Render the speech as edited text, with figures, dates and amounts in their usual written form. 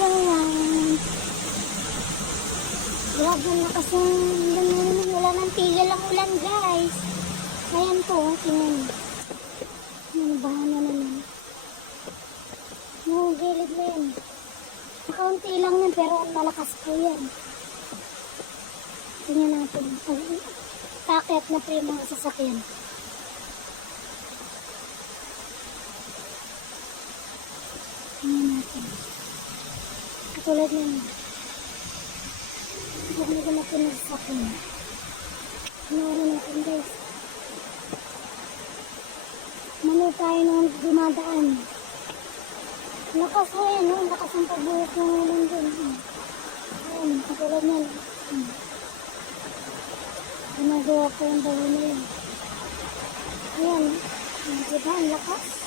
Ayan. Grabe na kasi wala nang tigil ang ulan, guys. Ayan po, tingnan. Baha na naman. Gilid na yan. Makaunti lang yan, pero ang malakas po yan. Tingnan natin. Takip na po yung mga sasakyan. Tingnan natin. Katulad na yun. Huwag na natin na sasakyan. Tingnan natin, guys. Mano tayo nung dumadaan. Lakas ko yan, no? Lakas ang pagbuhok ng ulan dun. Ayan, katulad na lang. Ginagawa ko yung bago na yun. Ayan, diba? Ang lakas.